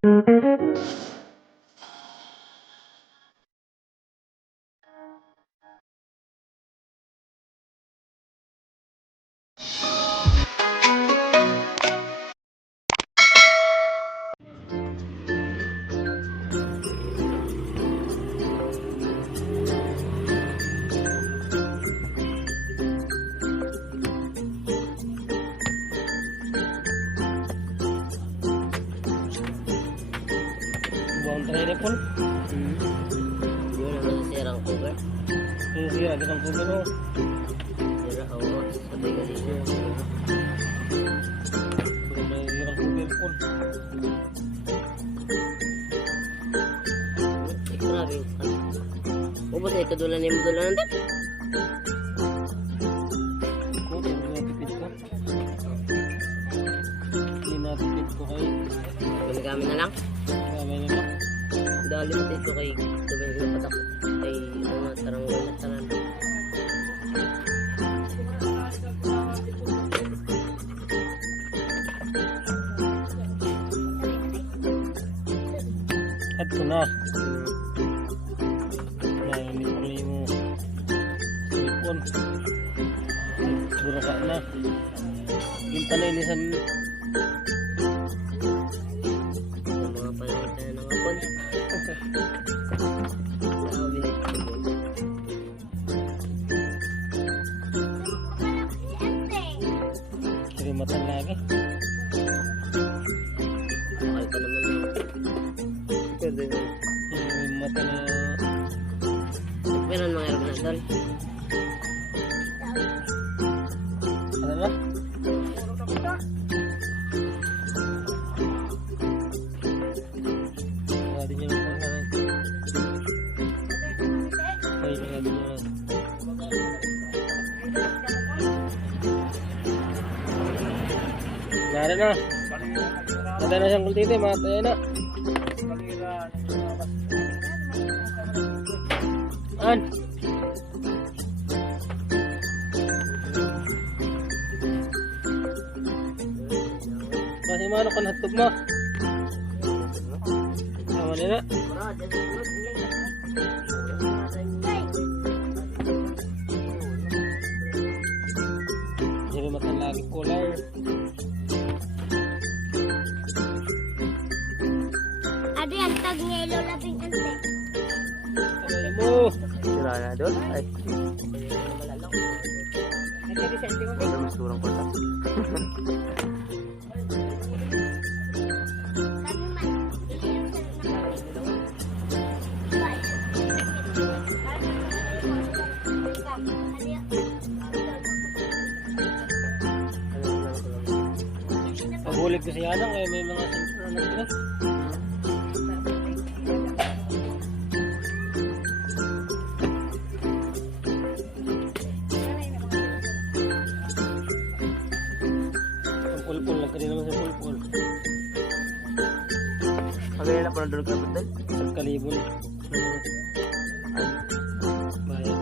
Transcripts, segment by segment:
Buang telepon. Yun naman sa sirang cover. Yung sira din ang kulo. Sira, oo. Sabay ka dito. May sirang telepon. Ito na rin. Ubus na ikadulan yung mudulan natin. Ko, tinatipid ko. Tinatipid ko kayo. Gamigamit na lang. Gamay na lang. Dali mo dito kay gawin na patak. Kay ano, taranggal na tanan. At ko na. Narinig ko na yung telepon. Buraka na. Yung panilisan. Sa mga panahon tayo ng hapon. Sabi nito. Kirimatan lagi. Bakal pa naman yun. Pwede yun. Yung mata na Meron mga aerob na dal. ano na? Lagi niyo lang po na. Ay, lagi niyo lang. Nara na. Nara na siyang kultite, matay na. An? Masih mana kan hatub mah? Sama nila. Jadi makan lagi kolar. Ada yang tag ngelo labing ante. Aray mo. Sira na doon. Ay. Ano mas turang kotak. Pabulig ko si Anang kaya may mga anak sila. Ang pulpul lang kanina naman sa pulpul. Pagkaya na pa na doon ka, betul? Isang kalibon. Bayan.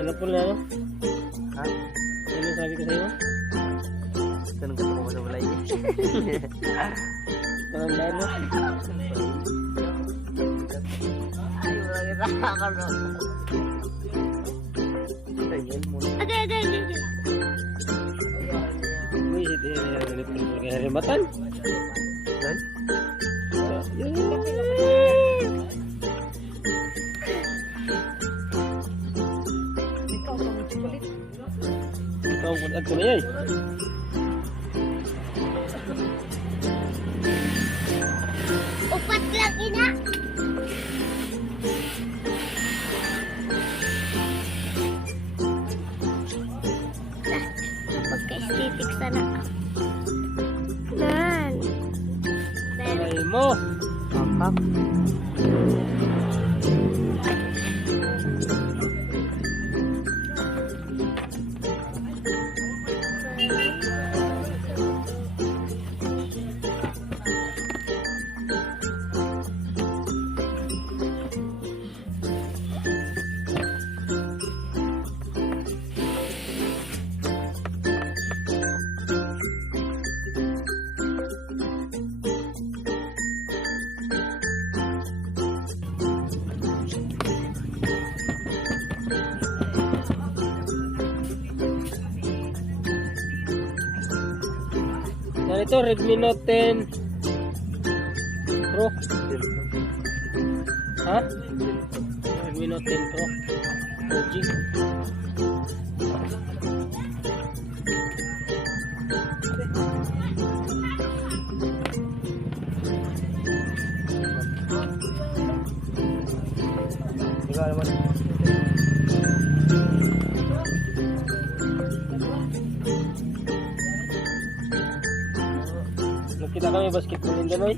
Ano po na no? Ha? Ano sabi ko sa'yo? Ganun ka ko sa balay. Parang lalo. Ay, wala kita ako no. Ayun mo. Ada. Uy, hindi na pulpul kaya harimatan. Yan? Ikaw ang kunad ko na yan. Upat lang ina. Pagka-aesthetic sana. Nan. Aray mo. Papak. Ano ito? Redmi Note 10 Pro. Ha? Redmi Note 10 Pro. 4G. Ikaw naman. Nakita kami basketball in Danoy.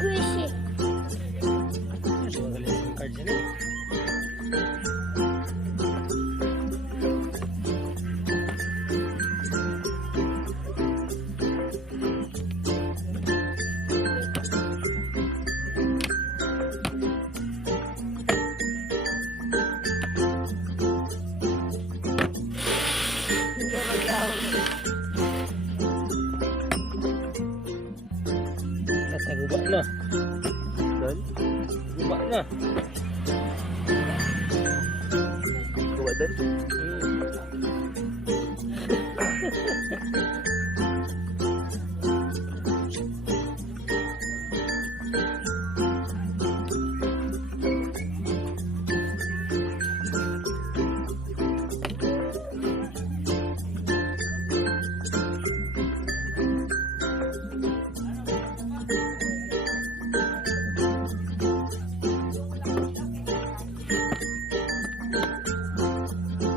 Squishy. Magaling yung cards yan eh. Nasa guba na. Doon? Guba na. Kuha doon?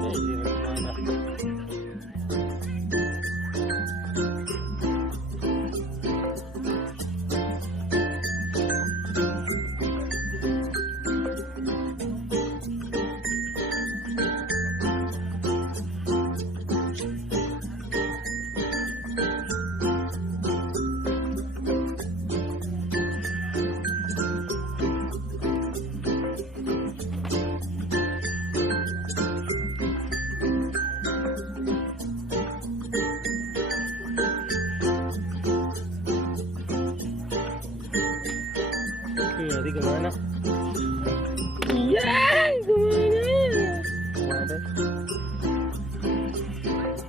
Eh, hindi rin kumana. Hindi gumana. Yan! Gumana! Kuha doon?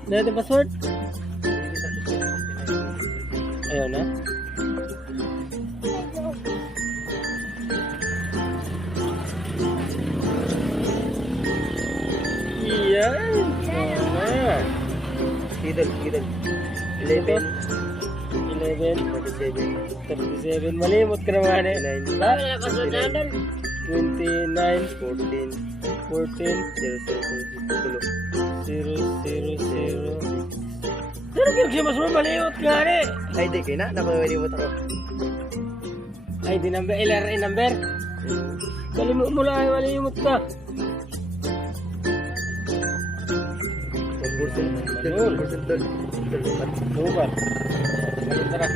Dahil yung password? Ayaw na? Yan! Gumana! Kidal. 11. 11, 37. 37, malimot ka naman eh. 9. Sabi na password na doon. 29, 14. 14, 000. 000. Pero kaya siya mas malimot ka rin. Ay, di kayo na. Nakalimutan ako. ID number, LRA number. Kalimut mo lang, malimot ka. 1% doon. Lubar. Tara.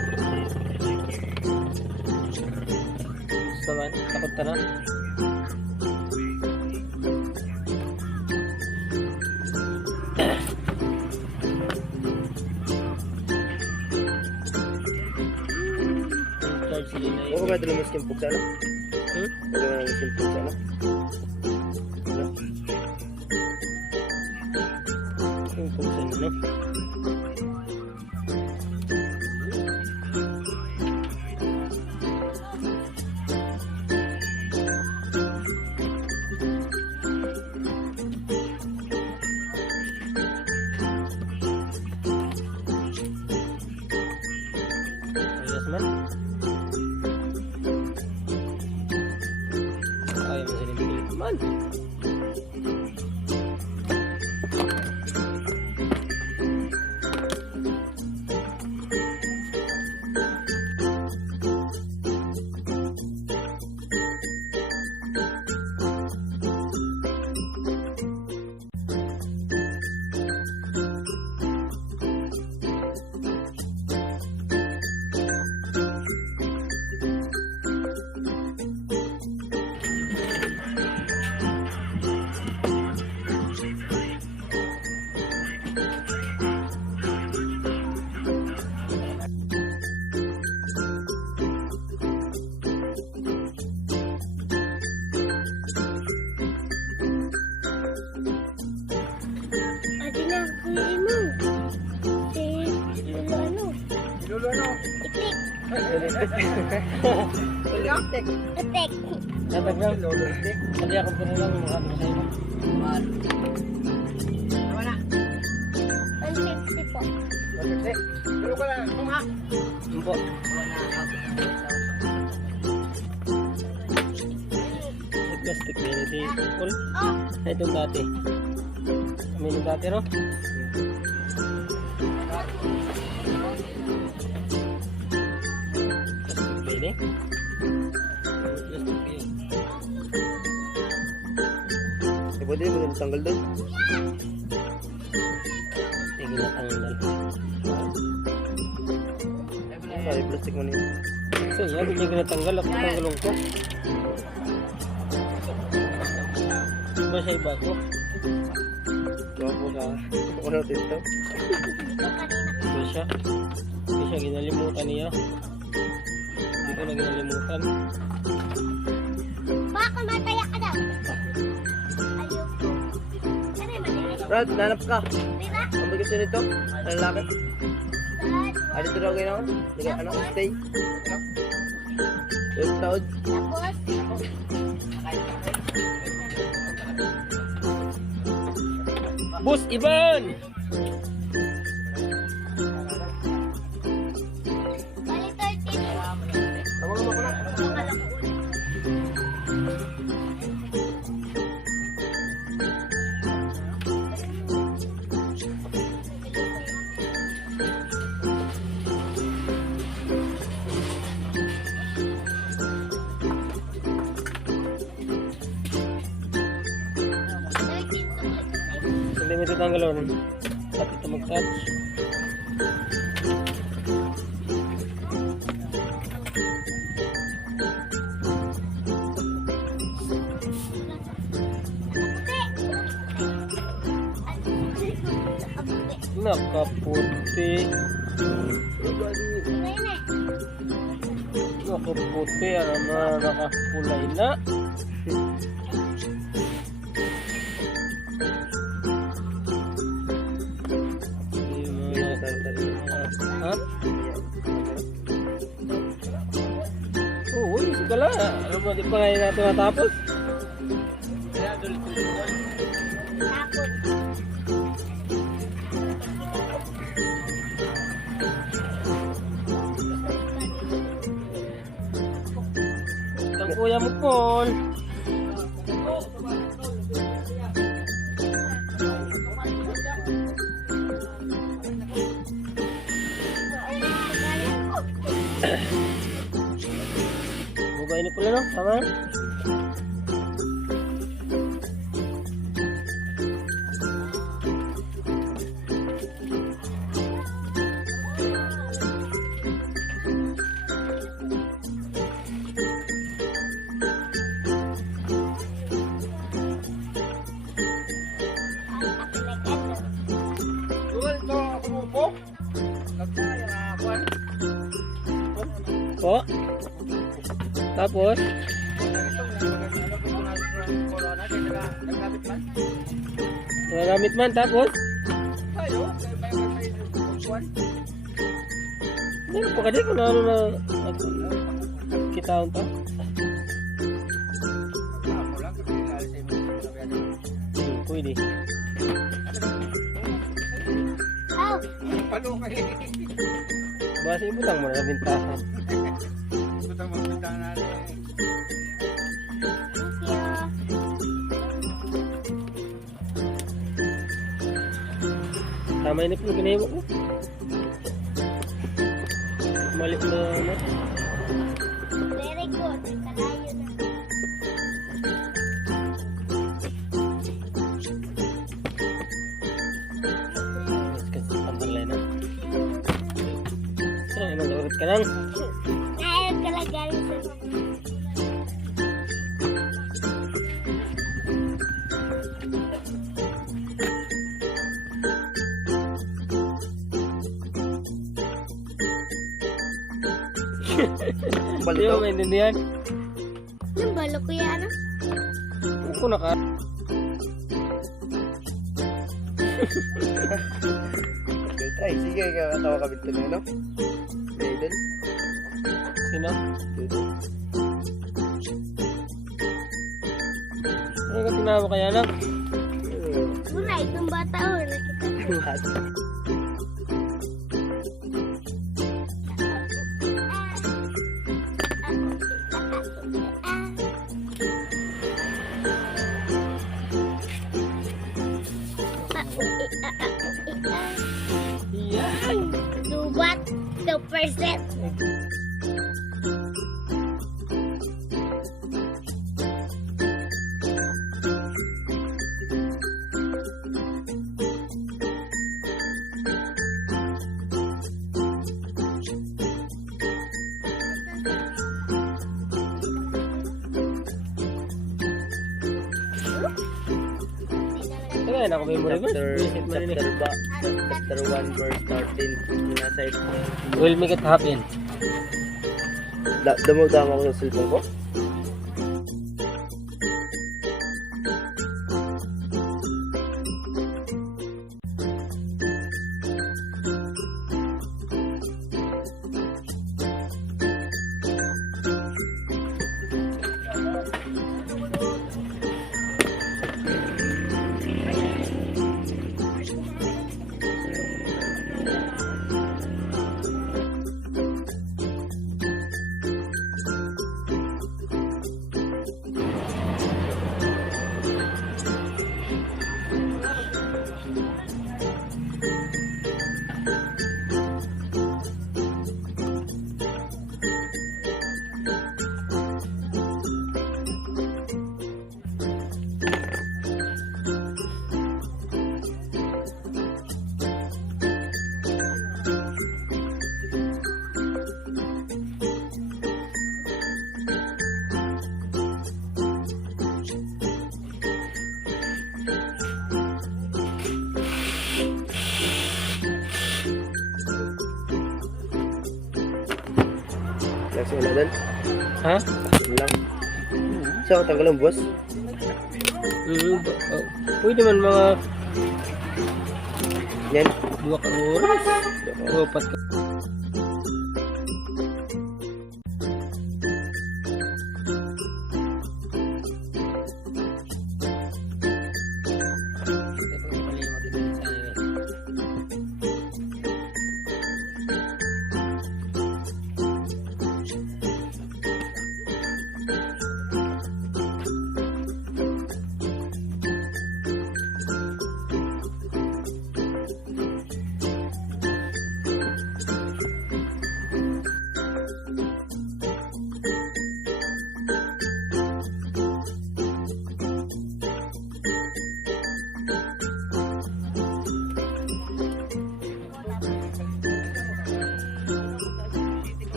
Saman, takot ka na. Charge sila na Huwag ka ba mas kimpog sana? Hmm? Huwag ka mas kimpog sana? Yung pagsan no? Ayos man. Ayaw mo sila pilit man. Itik. Ulitik. Itik. Nataglaw. Sabi ako pa lang yung mukha ko sa iyo. 150 po. Pero ka lang, kumha. Yun po. May plastic na yun. Di full. Oh, Ay, itong dati. Kami nung dati, no? Plastic ba yun eh? Plastic ba yun? Pwede mo nang tanggal doon. Sige na tanggal. Ay, plastic mo na yun. So, yan. Hindi ko natanggal. Ako tanggalong ko. Ba siya iba ko? Gapo ka. Ano dito? Ba siya? Ba siya ginalimutan niya? Hindi ko na ginalimutan. baka mataya ka daw. Ayoko. Ano yung mali? Brad, nanap ka. Diba? Ang gusto nito? Ang lalaki. Saan? Dito daw ginawa? Ano? Stay? 12 taon? Tapos, Boss Ivan! bali 13. Tawag mo ko na. Hindi mo tatanggalon. At ito mag-touch. Nakaputi. Nakaputi. Ano na nakapulay na. Ha? Oo, sige lang. Ano ba, di pa ngayon natin matapos? Tapos, Ang kuya mo, Paul. Mobile ni pula, no? Tama? Po? Tapos? Nagamit man, tapos? Hindi pa kasi kung ano na kitaon to. Pwede. oh, Basta ibutang mo na bintahan. thank you. Tama yun po, ginawa ko. Mali na ano. Very good. Kalayo na. Mas kasi pantanglay na. So, nag-urit ka lang. Ngayon ka lang galing sa Hindi mo maintindihan. Anong balo kuya, ano? Kung naka... Ay, sige, katawa ka bito na, no? Maiden. Sino? Ano ka tinawa kaya anak? Muna, itong bata o. Nakita. Yan! Do what? 2%. Kaya na ako may mo reverse. Chapter 1 verse 13. Nasa ito. Will make it happen. Damo-damo ako sa cellphone ko. Kasi wala doon. Ha? Yun lang. So, tanggal ang boss. Pwede man mga Yan. 2 ka oras. O 4 ka.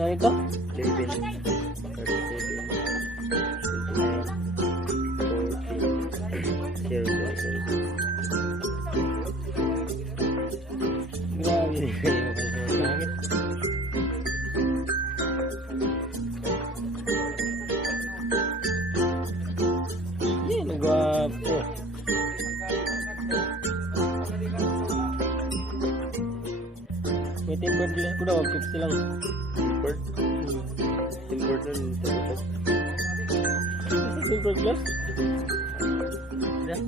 Ano ito? 11, 37, 29, 40, 0, 0, 0. Grabe na kayo. Yan, gwapo. May timber lang ko daw, 50 lang. Import? Import nun. Timber glass? Yeah.